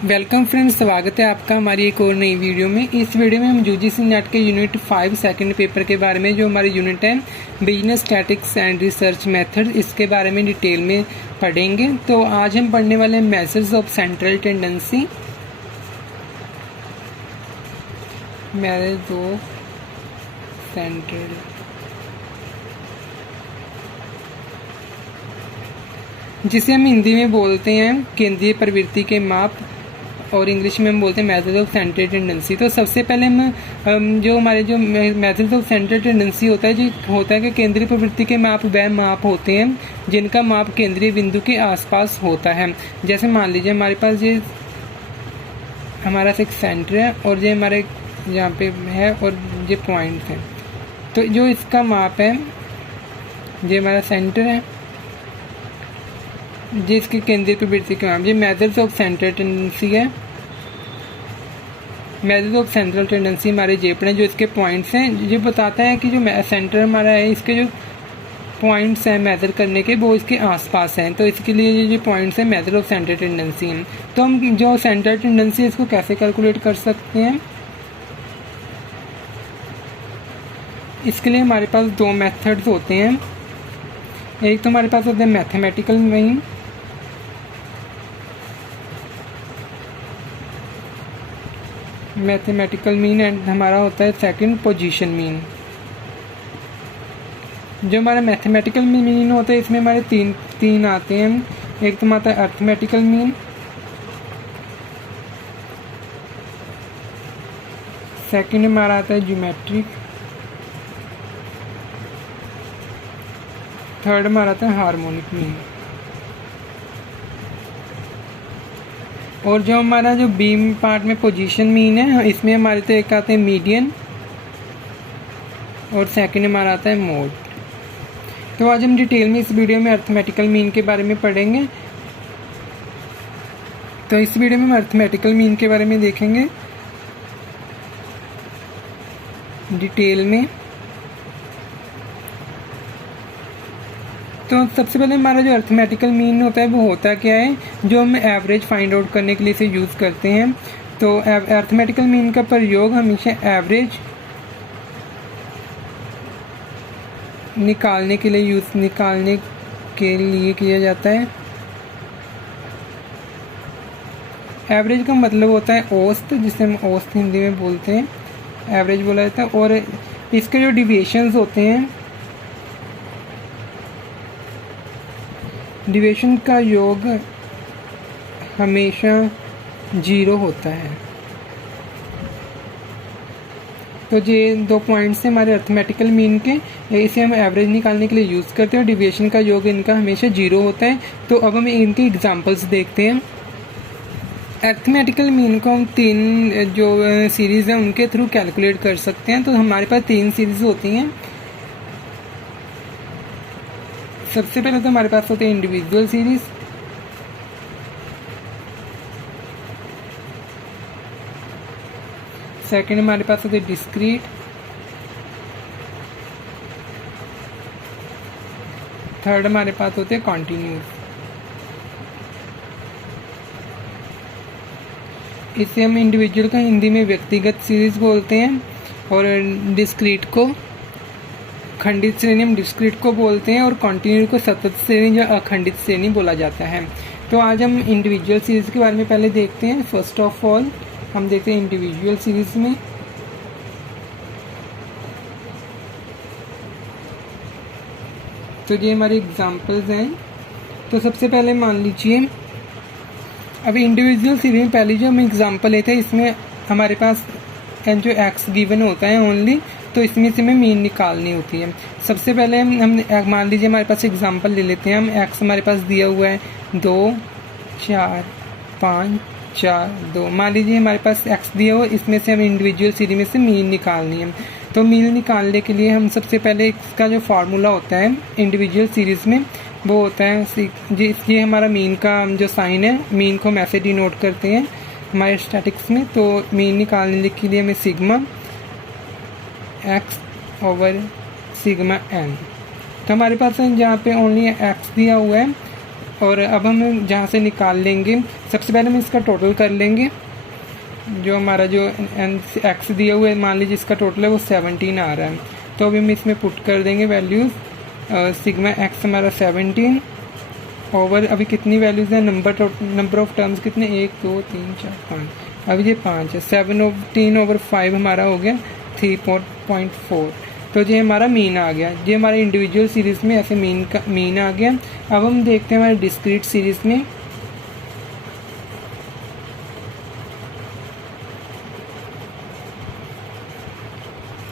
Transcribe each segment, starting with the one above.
Welcome friends, स्वागत है आपका हमारी एक और नई वीडियो में। इस वीडियो में हम यूजीसी नेट के यूनिट 5 सेकंड पेपर के बारे में, जो हमारे यूनिट है business statistics and research method, इसके बारे में डिटेल में पढ़ेंगे। तो आज हम पढ़ने वाले हैं measures of central tendency. Measures of central जिसे हम हिंदी में बोलते हैं केंद्रीय प्रवृत्ति के माप, और इंग्लिश में हम बोलते हैं मेथड ऑफ सेंट्रल टेंडेंसी। तो सबसे पहले हम जो हमारे जो मेथड ऑफ सेंट्रल टेंडेंसी होता है कि केंद्रीय प्रवृत्ति के माप वह माप होते हैं जिनका माप केंद्रीय बिंदु के आसपास होता है। जैसे मान लीजिए हमारे पास ये हमारा एक सेंटर है और ये हमारे यहाँ पे है और ये पॉइंट है। तो जो इसका माप है, ये हमारा सेंटर है, जिसकी केंद्रीय प्रवृत्ति के माप, ये मेथड्स ऑफ सेंट्रल टेंडेंसी है। मेथड ऑफ सेंट्रल टेंडेंसी हमारे जेपड़ हैं, जो इसके पॉइंट्स हैं। ये बताता है कि जो सेंटर हमारा है, इसके जो पॉइंट्स हैं मेजर करने के, वो इसके आसपास हैं। तो इसके लिए ये जो पॉइंट्स हैं मेथड ऑफ सेंट्रल टेंडेंसी हैं। तो हम जो सेंट्रल टेंडेंसी है इसको कैसे कैलकुलेट कर सकते हैं? इसके लिए हमारे पास दो मेथड्स होते हैं। एक तो हमारे पास होता है मैथमेटिकल मीन, एंड हमारा होता है सेकंड पोजीशन मीन। जो हमारा मैथमेटिकल मीन होता है, इसमें हमारे तीन आते हैं। एक तो हमारा अर्थमेटिकल मीन, सेकंड हमारा आता है ज्योमेट्रिक, थर्ड हमारा आता है हार्मोनिक मीन। और जो हमारा जो बीम पार्ट में पोजीशन मीन है, इसमें हमारे तो एक आते हैं मीडियन और सेकंड हमारा आता है मोड। तो आज हम डिटेल में इस वीडियो में अर्थमेटिकल मीन के बारे में पढ़ेंगे। तो इस वीडियो में हम अर्थमेटिकल मीन के बारे में देखेंगे डिटेल में। तो सबसे पहले हमारा जो अर्थमेटिकल मीन होता है वो होता क्या है, जो हम एवरेज फाइंड आउट करने के लिए इसे यूज़ करते हैं। तो अर्थमेटिकल मीन का प्रयोग हमेशा एवरेज निकालने के लिए किया जाता है। एवरेज का मतलब होता है औसत, जिसे हम औसत हिंदी में बोलते हैं, एवरेज बोला जाता है। और इसके जो डिविएशंस होते हैं, डिविएशन का योग हमेशा 0 होता है। तो ये दो पॉइंट्स हैं हमारे अर्थमेटिकल मीन के, इसे हम एवरेज निकालने के लिए यूज़ करते हैं और डिविएशन का योग इनका हमेशा 0 होता है। तो अब हम इनके एग्जांपल्स देखते हैं। अर्थमेटिकल मीन को हम 3 जो सीरीज़ हैं उनके थ्रू कैलकुलेट कर सकते हैं। तो हमारे पास 3 सीरीज़ होती हैं। सबसे पहले तो हमारे पास होते हैं इंडिविजुअल सीरीज, सेकंड हमारे पास होते हैं डिस्क्रीट, थर्ड हमारे पास होते हैं कॉन्टिन्यूस। इसे हम इंडिविजुअल का हिंदी में व्यक्तिगत सीरीज बोलते हैं और डिस्क्रीट को खंडित श्रेणी हम डिस्क्रीट को बोलते हैं और कॉन्टिन्यू को सतत श्रेणी या अखंडित श्रेणी बोला जाता है। तो आज हम इंडिविजुअल सीरीज़ के बारे में पहले देखते हैं। फर्स्ट ऑफ ऑल हम देखते हैं इंडिविजुअल सीरीज़ में। तो ये हमारे एग्जांपल्स हैं। तो सबसे पहले मान लीजिए, अभी इंडिविजुअल सीरीज में पहले जो हम एग्जांपल लेते हैं, इसमें हमारे पास जो एक्स गिवन होता है ओनली, तो इसमें से हमें मीन निकालनी होती है। सबसे पहले हम मान लीजिए हमारे पास एग्जांपल ले लेते हैं। हम एक्स हमारे पास दिया हुआ है 2, 4, 5, 4, 2। मान लीजिए हमारे पास एक्स दिया हुआ, इसमें से हम इंडिविजुअल सीरीज में से मीन निकालनी है। तो मीन निकालने के लिए हम सबसे पहले इसका जो फार्मूला होता है इंडिविजुअल सीरीज़ में, वो होता है ये हमारा मीन का जो साइन है, मीन को हम ऐसे डिनोट करते हैं हमारे स्टैटिक्स में। तो मीन निकालने के लिए हमें sigma x over sigma n। तो हमारे पास जहाँ पे ओनली x दिया हुआ है, और अब हम जहाँ से निकाल लेंगे, सबसे पहले हम इसका टोटल कर लेंगे। जो हमारा जो एक्स दिया हुआ है, मान लीजिए इसका टोटल है वो 17 आ रहा है, तो अभी हम इसमें पुट कर देंगे वैल्यूज़। सिग्मा एक्स हमारा 17 ओवर अभी कितनी वैल्यूज़ हैं, नंबर ऑफ टर्म्स कितने, 1 2 3 4 5, अभी ये 5 है। 17/5 हमारा हो गया 3.4। तो ये हमारा मीन आ गया। ये हमारे इंडिविजुअल सीरीज़ में ऐसे मीन आ गया। अब हम देखते हैं हमारे डिस्क्रीट सीरीज़ में।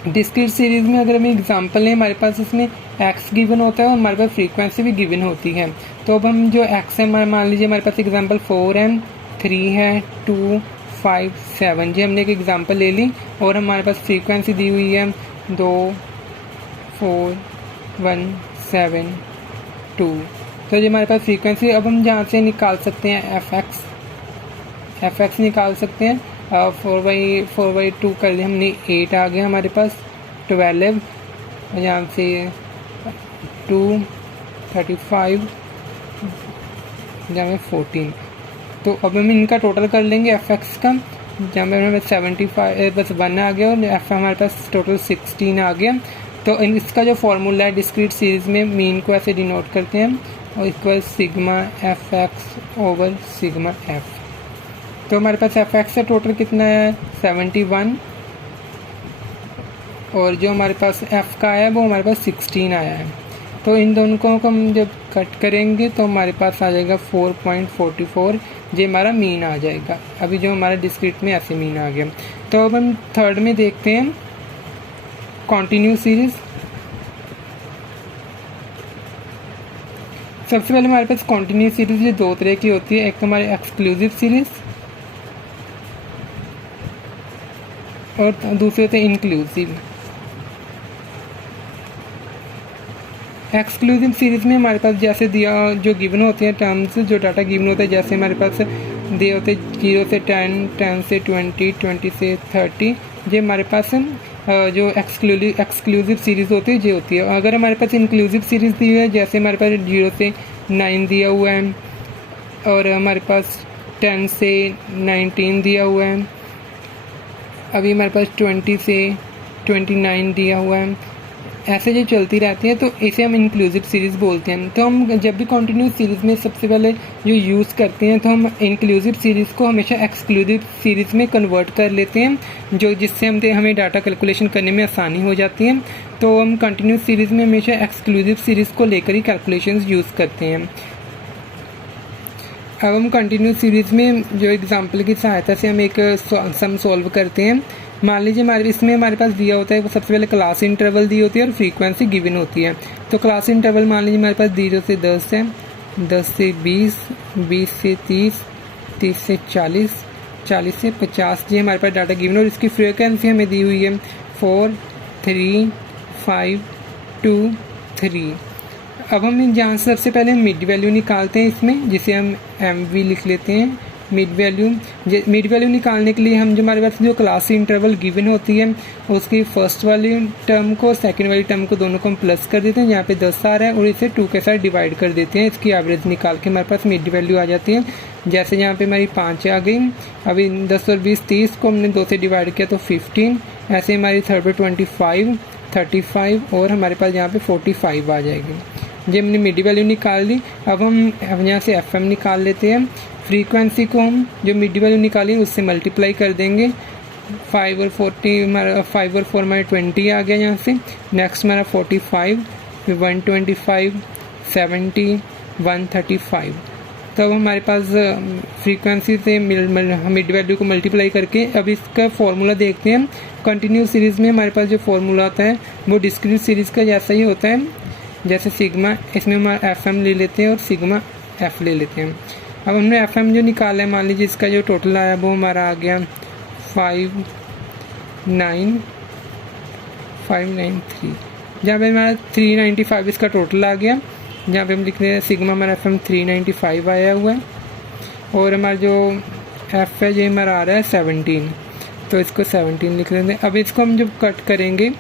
डिस्क्रीट सीरीज़ में अगर हमें एग्जांपल लें, हमारे पास इसमें एक्स गिवन होता है और हमारे पास फ्रीक्वेंसी भी गिवन होती है। तो अब हम जो एक्स है, मान लीजिए हमारे पास एग्जांपल 4 है, 3 है, 2 5 7, जी हमने एक एग्जांपल ले ली और हमारे पास फ्रीक्वेंसी दी हुई है 2 4 1 7 2। तो ये हमारे पास फ्रीक्वेंसी। अब हम जहाँ से निकाल सकते हैं एफ एक्स निकाल सकते हैं। 4/2 कर दिया हमने, 8 आ गया हमारे पास। 12 यहाँ से 2 35 जहाँ 14। तो अब हम इनका टोटल कर लेंगे एफ एक्स का, जहाँ पे हमें 75 बस 1 आ गया और एफ हमारे पास टोटल 16 आ गया। तो इसका जो फॉर्मूला है डिस्क्रीट सीरीज़ में, मीन को ऐसे डिनोट करते हैं और equal sigma F x over sigma F. तो हमारे पास एफ एक्स का टोटल कितना है 71, और जो हमारे पास एफ़ का आया है वो हमारे पास 16 आया है। तो इन दोनों को हम जब कट करेंगे तो हमारे पास आ जाएगा 4.44, ये हमारा मीन आ जाएगा। अभी जो हमारा डिस्क्रीट में ऐसे मीन आ गया। तो अब हम थर्ड में देखते हैं कॉन्टिन्यूस सीरीज़। सबसे पहले हमारे पास कॉन्टिन्यूस सीरीज़ ये दो तरह की होती है, एक तो हमारी एक्सक्लूसिव सीरीज़ और दूसरे होते हैं इंक्लूसिव। एक्सक्लूसिव सीरीज़ में हमारे पास जैसे दिया जो गिवन होते हैं टर्म्स, जो डाटा गिवन होता है, जैसे हमारे पास दिए होते हैं 0 से 10, 10 से 20, 20 से 30, ये हमारे पास जो एक्सक्लूसिव सीरीज़ होती है ये होती है। अगर हमारे पास इंक्लूसिव सीरीज़ दी हुई है, जैसे हमारे पास 0 से 9 दिया हुआ है और हमारे पास 10 से 19 दिया हुआ है, अभी हमारे पास 20 से 29 दिया हुआ है, ऐसे जो चलती रहती है, तो इसे हम इंक्लूसिव सीरीज़ बोलते हैं। तो हम जब भी कॉन्टिन्यूस सीरीज़ में सबसे पहले जो यूज़ करते हैं, तो हम इंक्लूसिव सीरीज़ को हमेशा एक्सक्लूसिव सीरीज़ में कन्वर्ट कर लेते हैं, जो जिससे हमें डाटा कैलकुलेशन करने में आसानी हो जाती है। तो हम कंटिन्यूस सीरीज़ में हमेशा एक्सक्लूसिव सीरीज़ को लेकर ही कैलकुलेशंस यूज़ करते हैं। अब हम कंटिन्यूस सीरीज़ में जो एग्जांपल की सहायता से हम एक सम सॉल्व करते हैं। मान लीजिए इसमें हमारे पास दिया होता है, सबसे पहले क्लास इंटरवल दी होती है और फ्रीक्वेंसी गिवन होती है। तो क्लास इंटरवल मान लीजिए हमारे पास 0 से 10 है, 10 से 20, 20 से 30, 30 से 40, 40 से 50, ये हमारे पास डाटा गिवन, और इसकी फ्रीक्वेंसी हमें दी हुई है 4 3 5 2 3। अब हम जहाँ से सबसे पहले मिड वैल्यू निकालते हैं इसमें, जिसे हम MV लिख लेते हैं, मिड वैल्यू निकालने के लिए हम जो हमारे पास जो क्लास इंटरवल गिवन होती है उसकी फर्स्ट वाली टर्म को सेकंड वाली टर्म को दोनों को हम प्लस कर देते हैं, यहाँ पे 10 आ रहा है, और इसे 2 के साथ डिवाइड कर देते हैं। इसकी एवरेज निकाल के हमारे पास मिड वैल्यू आ जाती है। जैसे यहाँ पे हमारी 5 आ गई, अभी 10 और 20 30 को हमने 2 से डिवाइड किया तो 15, ऐसे हमारी थर्ड पे 25 35 और हमारे पास यहाँ पे 45 आ जाएगी। जब हमने मिड वैल्यू निकाल ली, अब हम यहाँ से FM निकाल लेते हैं। फ्रीक्वेंसी को हम जो मिड वैल्यू निकाली उससे मल्टीप्लाई कर देंगे। 5 और 40 हमारा 5 और 4 हमारे 20 आ गया यहाँ से। नेक्स्ट हमारा 45, फिर 125, 70, 135। तब हमारे पास फ्रीक्वेंसी से मिड वैल्यू को मल्टीप्लाई करके अब इसका फॉर्मूला देखते हैं। कंटिन्यूस सीरीज़ में हमारे पास जो फॉर्मूला आता है वो डिस्क्रीट सीरीज़ का जैसा ही होता है, जैसे सिग्मा, इसमें हम FM ले लेते हैं और सिग्मा F ले लेते हैं। अब हमने FM जो निकाला है, मान लीजिए इसका जो टोटल आया वो हमारा आ गया 59593, जहाँ पे हमारा 395 इसका टोटल आ गया। जहाँ पे हम लिख रहे हैं सिग्मा हमारा FM 395 आया हुआ है, और हमारा जो F है ये हमारा आ रहा है 17, तो इसको 17 लिख लेते हैं। अब इसको हम जब कट करेंगे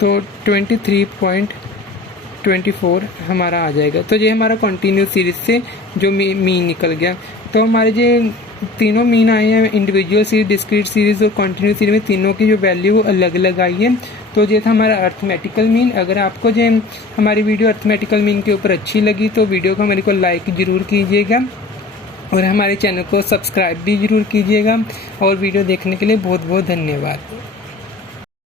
तो 23.5 24 हमारा आ जाएगा। तो ये हमारा कंटिन्यूस सीरीज से जो मीन निकल गया। तो हमारे जो तीनों मीन आए हैं इंडिविजुअल सीरीज, डिस्क्रीट सीरीज और कंटिन्यूस सीरीज में, तीनों की जो वैल्यू अलग अलग आई है। तो ये था हमारा अर्थमेटिकल मीन। अगर आपको जो हमारी वीडियो अर्थमेटिकल मीन के ऊपर अच्छी लगी तो वीडियो को मेरे को लाइक ज़रूर कीजिएगा और हमारे चैनल को सब्सक्राइब भी ज़रूर कीजिएगा। और वीडियो देखने के लिए बहुत बहुत धन्यवाद।